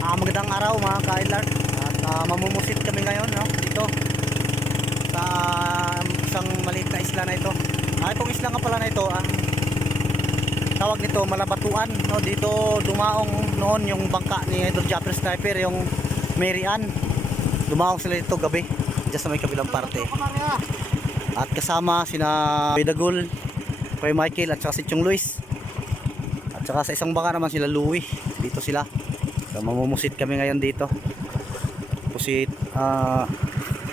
Magandang araw mga ka-idler. At mamumusit kami ngayon, no, dito sa isang maliit na isla na ito. Itong isla nga pala na ito, ang tawag nito Malabatuan, no. Dito dumaong noon yung bangka ni Idol Japper Sniper, yung Mary Ann. Dumaong sila dito gabi diyan sa may kabilang parte. At kasama sina Bidagul, Kuya Michael at saka si Chong Luis. At saka sa isang bangka naman sila Louie. Dito sila. So, mamumusit kami ngayon dito. Pusit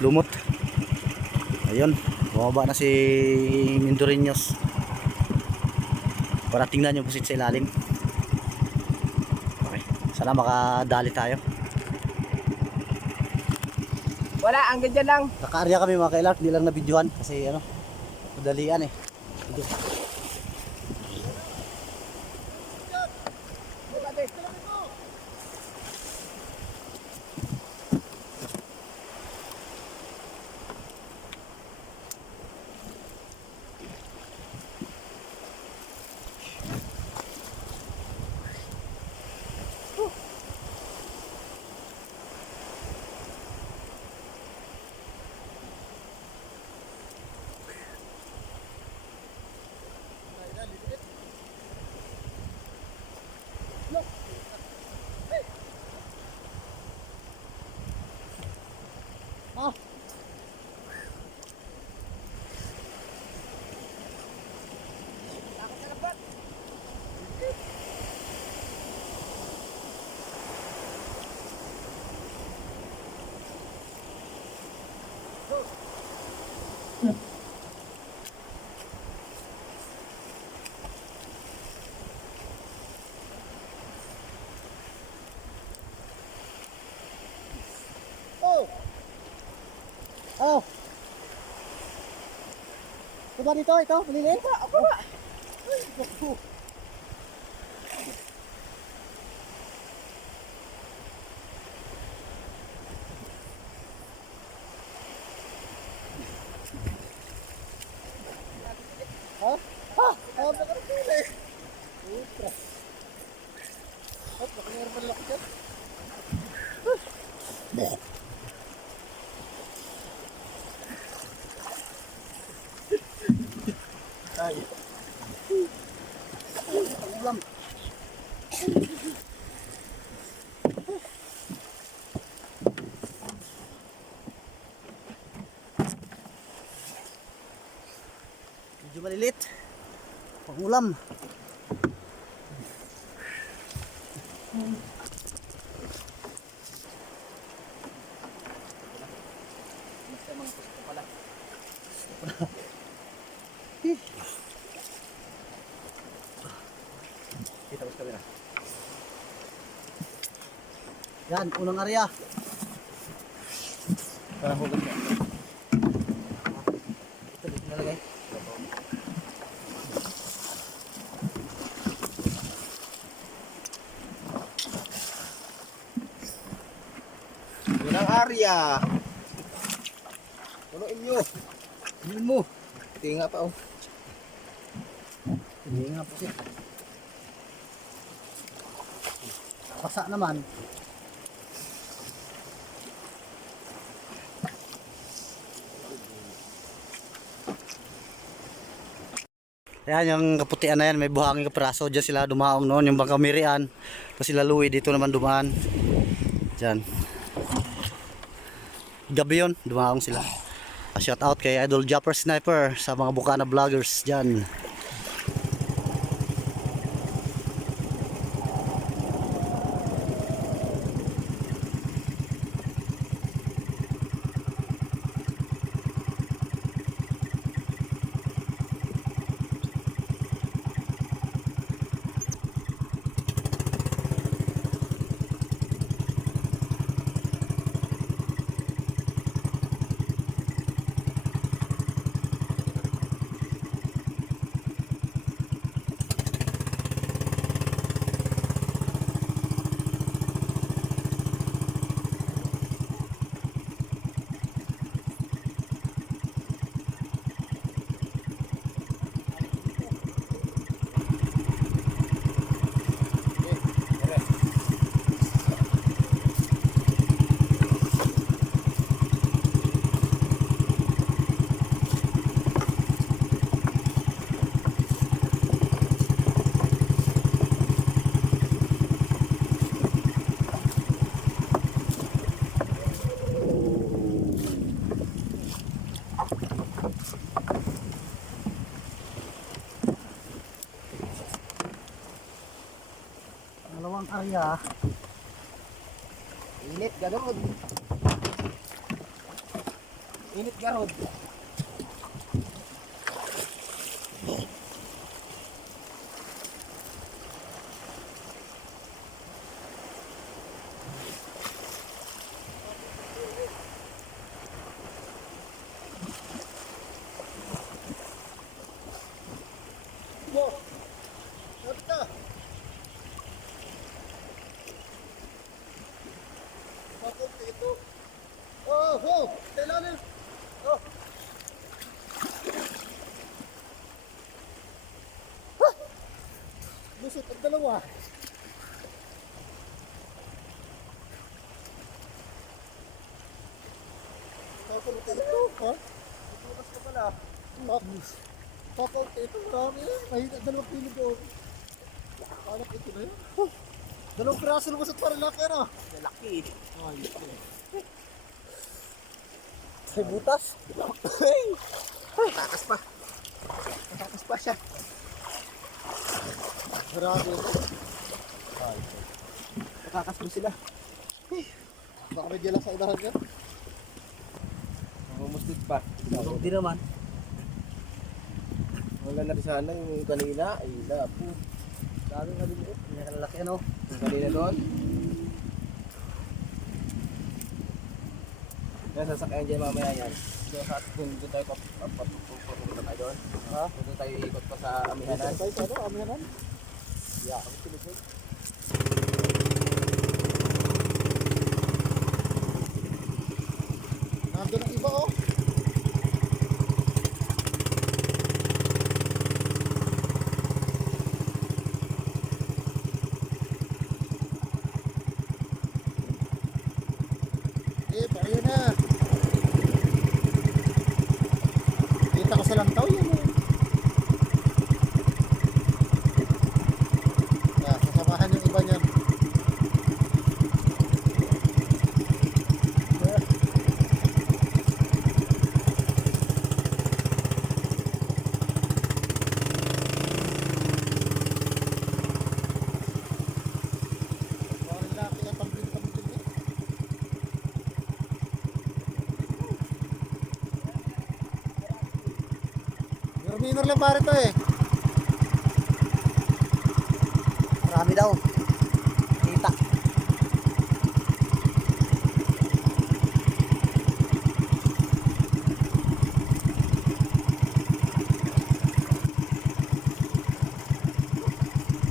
lumot. Ayun, bumaba na si Mindoriños para tingnan yung pusit sa ilalim. Okay, sana makadali tayo. Wala, hanggang dyan lang. Naka-area kami mga kailar, hindi lang na videohan kasi ano, madalian eh. Oh. Oh. Coba dito, ito, piliin. Apa ba? Hah? Hah? Ayaw na karapili. Ultra. Hop, nakangar pa lang dyan. Ay. Ulam. Medyo malilit. Pangulam. Kita ko sa kamera. Yan, unang area. Parang hugot niya. Ito, dito nalagay. Unang area. Punuin nyo. Punuin mo. Tinga pa oh. Hindi nga po siya. Pasa naman. Ayan yung kaputian na yan, may buhangin kapraso. Diyan sila dumaong noon, yung bangka Mary Ann. Tapos sila Louie dito naman dumaan. Diyan. Gabi yun, dumaong sila. Shout out kay Idol Japper Sniper sa mga Bukana vloggers diyan. Kaya. Init garod. Init garod. Lusot ang dalawa. Kakunti ito, ha? Itulas ka pala. Kakunti ito, marami. Mahina, 2 kilo doon. Anak ito na yun. 2 piraso lumusot para laki, ano? Lalaki. Ay, ito. May butas. Takas pa. Takas pa siya. Grabe ito. Ay, nakakas mo sila. Baka may dila sa unahan ka. Mamuslit pa. Hindi naman. Wala na rin sana yung kanina. Ay, lapo. Daming maliliit. May lalaki ano. Yung kanina doon. Yan, sasakyan dyan mamaya yan. Doon sa doon tayo papupunta tayo doon. Ha? Doon tayo ikot pa sa amihanan. Tayo sa ano? Amihanan? Yeah, kami tulog. Nandun ang iba, oh. Pareho na. Kita ko sa lantaw yan, eh. Sasamahan yung iba niyan. Parang laki ang pambili-pambili. Minor lang pare to eh. Marami daw. Kita.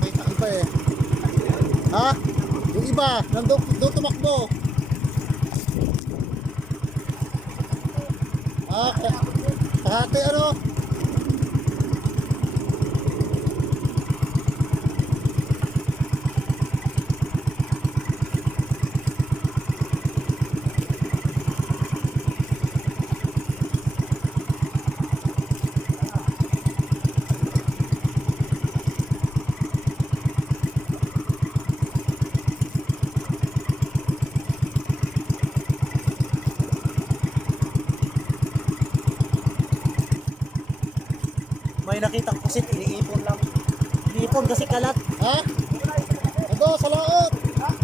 May iba eh. Ha? Yung iba, doon tumakbo. Ah, kahati ano? May nakitang pusit. Iniipon lang. Iniipon kasi kalat. Ha? Ado, sa laot.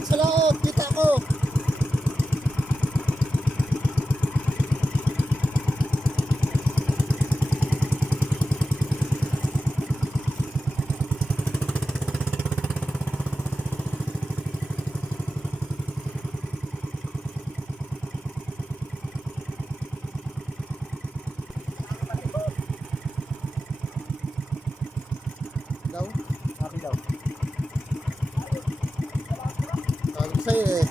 Sa laot, kita ko. Daw? Sabi daw. Sabi sa'yo eh.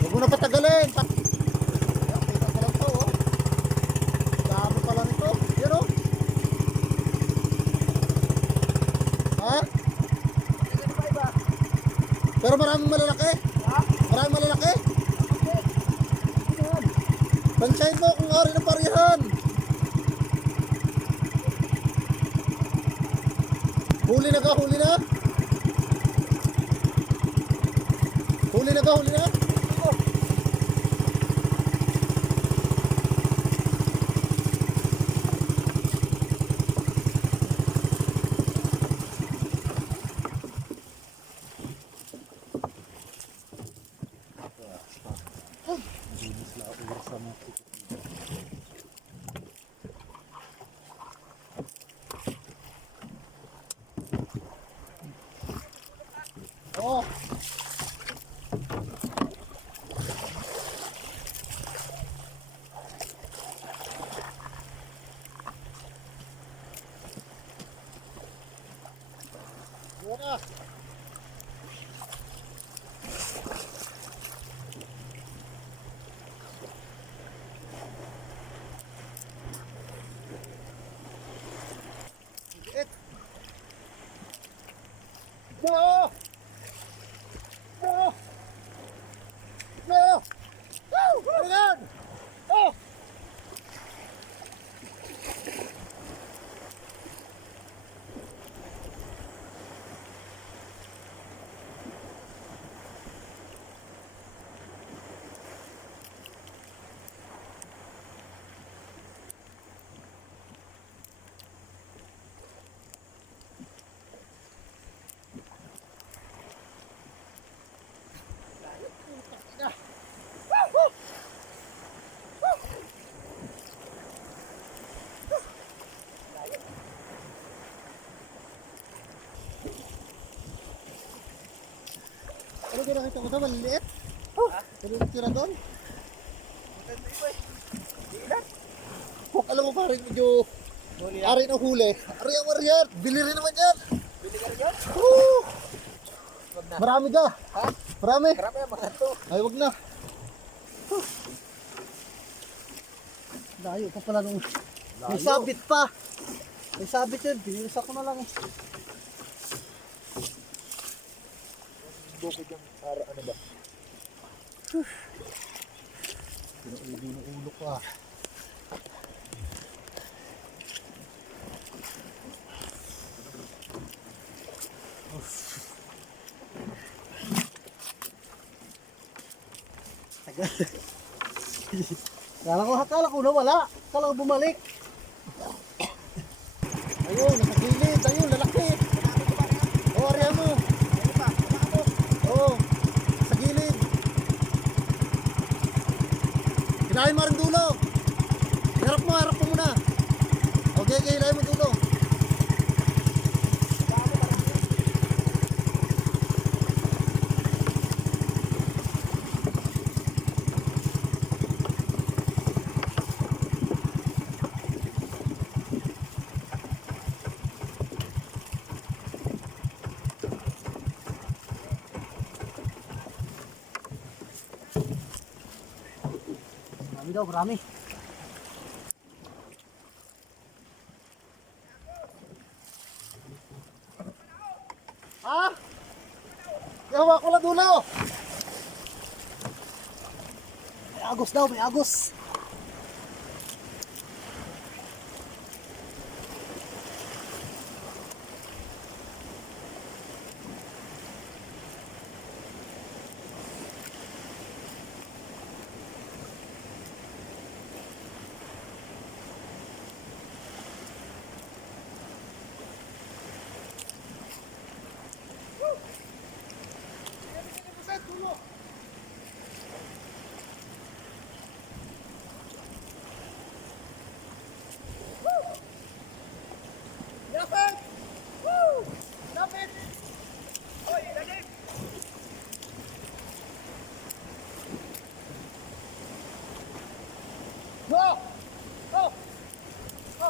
Huwag mo na patagalin. Kita ko lang to, oh. Dami pala nito. Yan, oh. Ha? Pero maraming malalaki. Maraming malalaki. Pansayin mo kung ari ng parihan. Huli na ka, huli na. Huli na ka, huli na. ular sama. Oh! Yun na! Liit! No! No! No! Oh! Ano yan? Oh! Ano kaya nakita ko doon? Maliliit? Ano yung tira doon? Alam mo parang medyo ari ng huli. Ari ang mariyan. Bili rin naman yan. Bili ka rin yan? Woo! Wag na. Marami ka. Ha? Marami. Marami yan, mga to. Ay, wag na. Layo pa pala nung... May sabit pa. May sabit yun. Binilis ako na lang eh. Bukid yung para ano ba? Pinuulo ng ulo ko ah. Akala ko nawala. Akala ko bumalik. Ayun, nasa gilid. Ayun, lalaki. O, ariya mo. Oo, sa gilid. Hinahin mo rin dulo. Harap mo muna. Okay, hinahin mo dulo. Marami daw, marami. Ha? Yawa ko lang dulo. May agos daw, may agos. Go! Go! Go!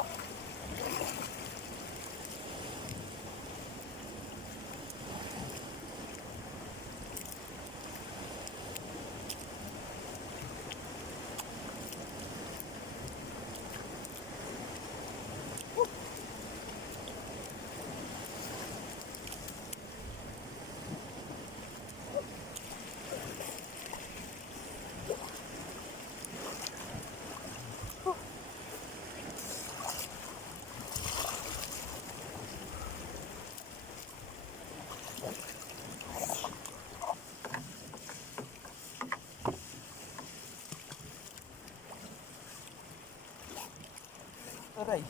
Aray.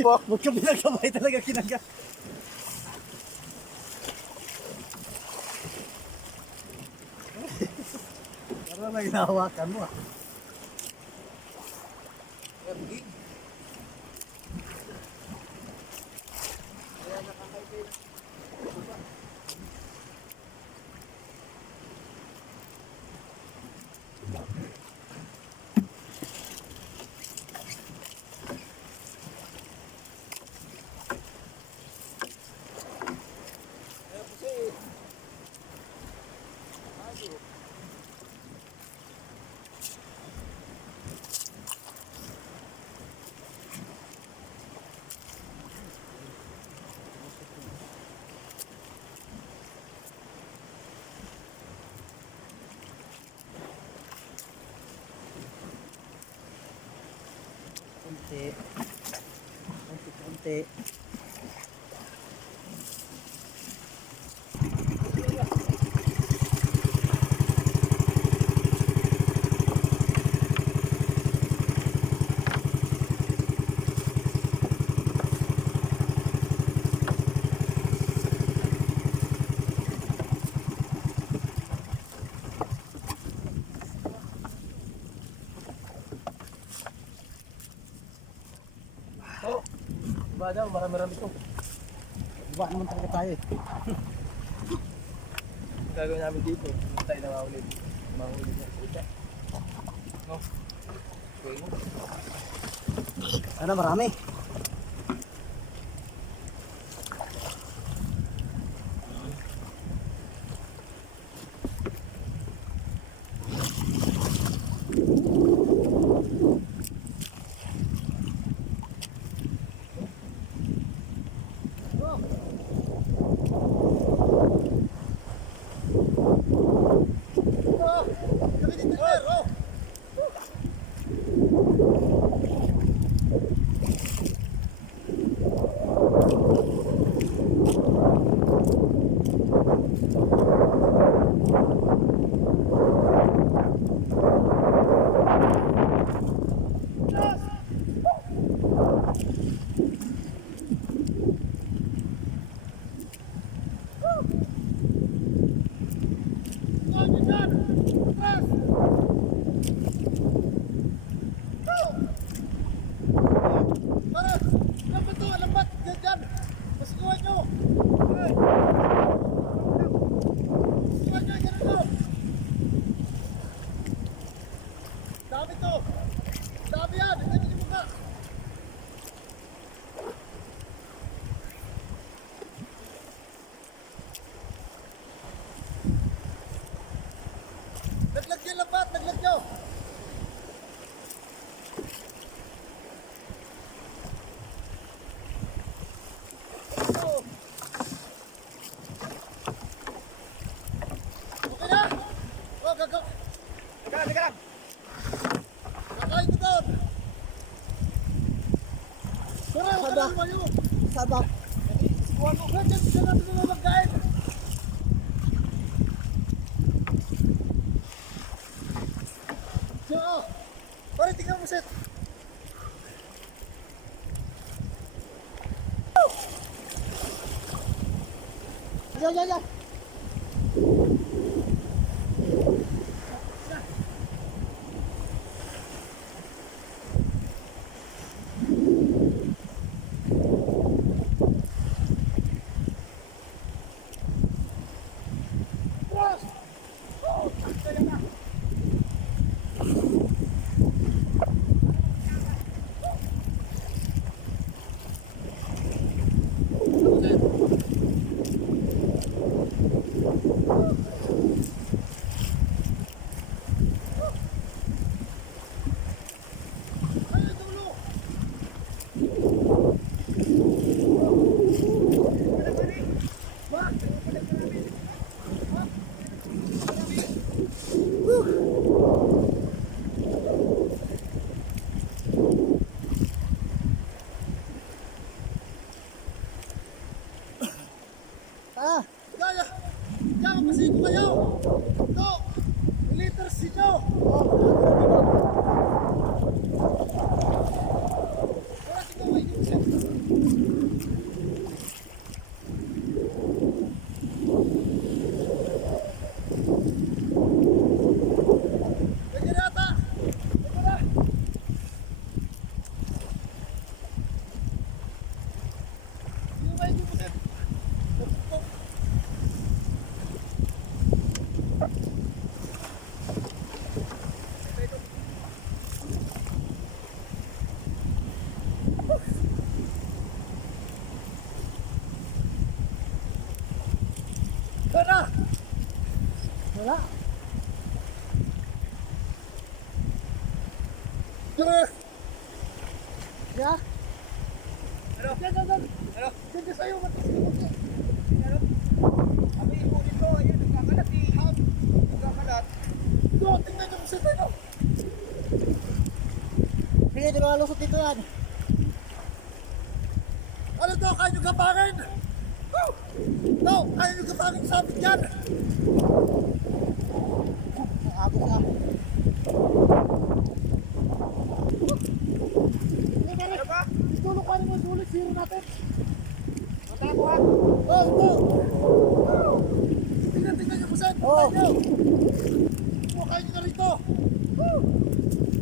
Huwag ka pinagkamay talaga kinaga. Ano may hinahawakan mo ah? Konti. Konti. Diba daw, marami-rami to. Diba naman talaga tayo eh. Gagawin namin dito, hindi tayo namahulid. Mahulid na isa. No? Okay mo? Sana marami. Kami dito, sir! Oh! Para! Lambat to! Lambat! Diyan! Diyan! Masikuhan nyo! Masikuhan nyo! Diyan to! Dami to! Dami yan! Diyan yung mukha! Naglag nyo lambat! Naglag nyo! Okay na! Oh, gago! Teka lang! Nakain ko doon! Tara, huwag ka na lumayo! Sabak. Huwag ko! Diyan natin na magkain! Diyan oh! Pare, tingnan mo, Seth! Yan. Kaya! Kaya mapasigo kayo! Ito! Liters ninyo! Wala sigaw kayo dito, Seth! Wala! Wala! Tara! Yeah? Ano? Ano? Sige sa'yo, matas ko. Ano? Abi, ipunin ko. Ayan, nagkakalat eh. Nagkakalat. Ito, tingnan nyo sa tayo. Sige, di ba lusot dito yan? Ano to? Kaya nyo kapangin? No! Kaya nyo kapangin sa atin dyan! Agos nga. Ano ba? Dulo ka naman, dulo. Zero natin. Mata ko ha? Oh, ito! Tingnan nyo kung saan. Oo. Kaya nyo na rito.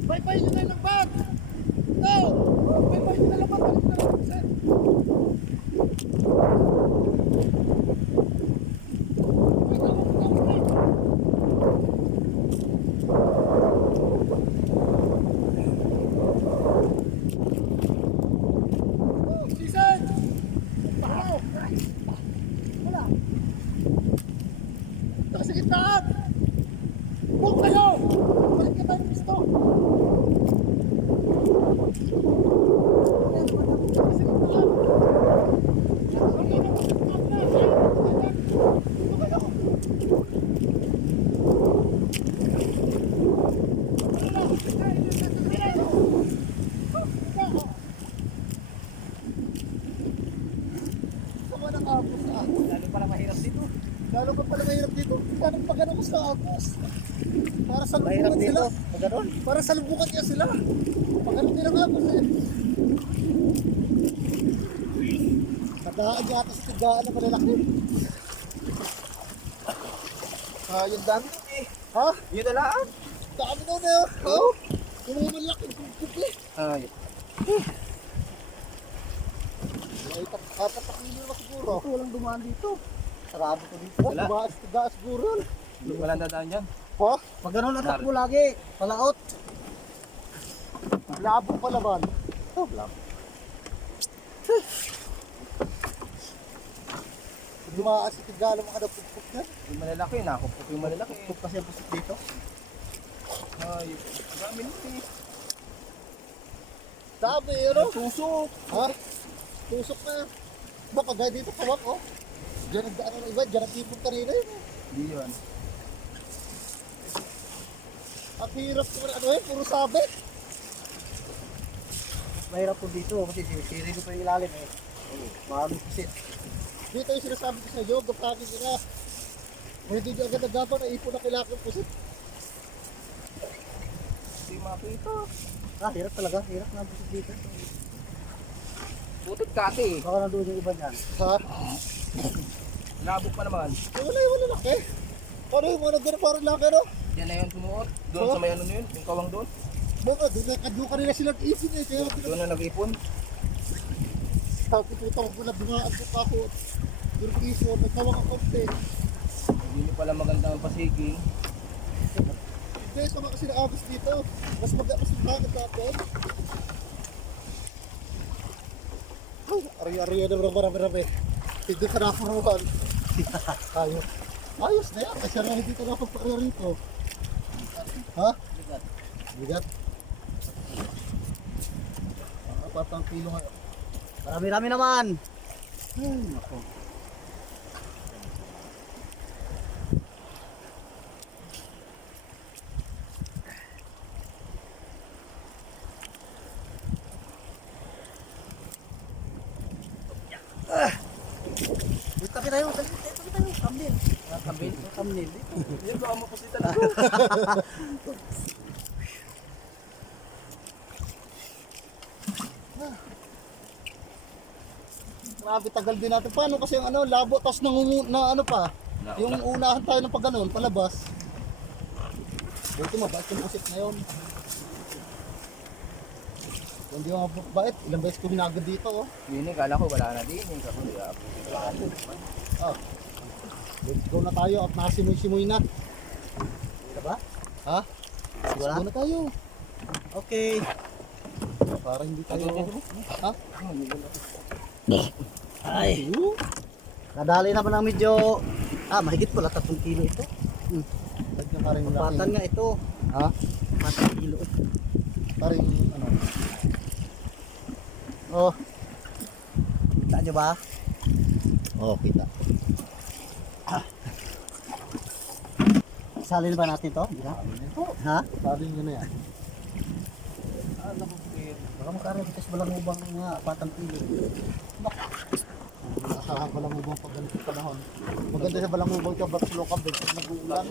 Paypay nyo na yung bag. No! Paypay nyo na lang bag. Balik na lang kung saan. Nakasigitnaan! Huwag kayo! Balik ka tayo gusto! Nakasigitnaan! Sama ng agos sa agos. Lalo pala mahirap dito. Lalo pa pala mahirap dito. Paano pag ano ko sa agos? Para sa lubungan sila. Pagano'n? Para sa lubungan niya sila. Pag ano nilang agos eh. Tadaan niya ata sa tigaan na malalaki. Yung dami eh. Ha? Yun na lang. Dami daw na yun. Oo. Yung mga malaking kumpli. Ay. Ay, apat na kilo na siguro. Walang dumaan dito. Sarado ko dito. Wala. Tumaas siguro. Walang dadaan yan. Ha? Pag gano'n atak mo lagi, palaot. Labo pa laban. Oh, labo. Dumaan sa tigala mga napupuk yan. Yung malalaki, nakupok yung malalaki. Pupuk kasi ang pusik dito. Ay, gamin ito eh. Sabi, ano? Tusok. Ha? Tusok na. Ba, kagaya dito, kawak, oh. Diyan nagdaan ng iba, diyan nagtipon kanina yun. Hindi yun. Ang hirap ko na, ano yun, puro sabi. Mahirap po dito kasi siri ko pa yung ilalim eh. Maraming pusit. Dito yung sinasabi ko sa iyo, gapangin nila. Kung hindi nyo agad nagapang, naipon na kailangan po siya. Hindi makita. Hirap talaga. Hirap na pusit dito. Butit kati eh. Baka nandoon yung iba dyan. Ha? Nabok pa naman. Wala laki. Ano yung mga nagano parang laki, no? Yan na yun sumuot. Doon Oh. sa may ano na yun, yung kawang doon. Baka, doon kanila sila ipin eh. Kaya Doon na nag-ipon. pagpuputang ko na binaan ko pa ako. Pero piso, nagtawag ako konti. Hindi pala maganda ang pasiging. Hindi, sama kasi na agos dito. Mas mag-amas yung bakit natin. Ay, ari-ari na marami-rami. Hindi ka nakaruhan. Ayos na yan. Kasi nga hindi ka nakapagpakya rito. Ha? Bigat. Patang kilo ngayon. Marami-rami naman. Ako. Tabi tayo. Tabi tayo. Kambil. Kambil. Kambil. Yan baka mapusitan ako. Grabe, tagal din natin. Paano kasi yung ano, labo, tapos na ano pa, yung unahan tayo ng pag ganun, palabas. Buti mabait yung usip na yun. Kung hindi mo mabait, ilang beses ko hinagad dito, oh. Yun eh, kala ko wala na din. Yung kako, di ako. Ah. Let's go na tayo at nakasimoy-simoy na. Diba? Ha? Sigurado? Let's go na tayo. Okay. Para hindi tayo... Ha? Ay. Nadali naman ang medyo Mahigit pala 3 kilo ito. Lagyan ka rin Patan nga ito. Ha? 4 kilo. Paring ano. Oh. Kita nyo ba? Oo, kita. Salin ba natin to? Hindi na? Ha? Paring yun na yan. Baka makarin kita sa balang ubang nga 4 kilo. Nakasahan pa lang ubang pag ganito panahon. Maganda sa balang ubang ka, ba't slow ka, bigla nag-uulan.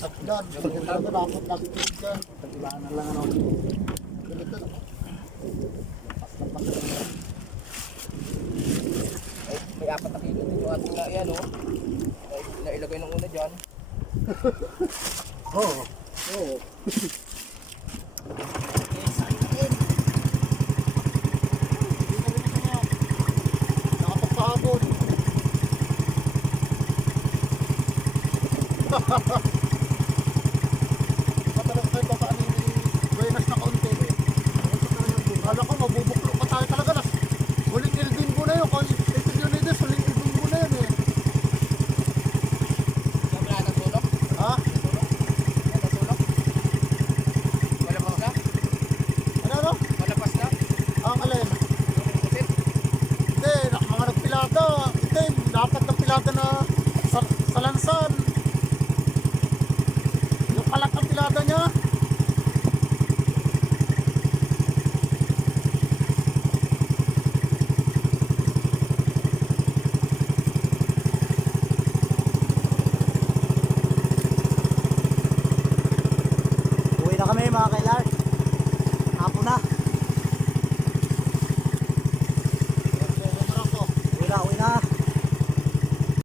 At yan, pagkita na dapat lagi ko dyan. Tagulaan na lang ano. Ganito na. Pas na pas. May 4 na kilo dito at na yan oh. Nailagay ng una dyan. Oo. Oo. Nakapagpahapon.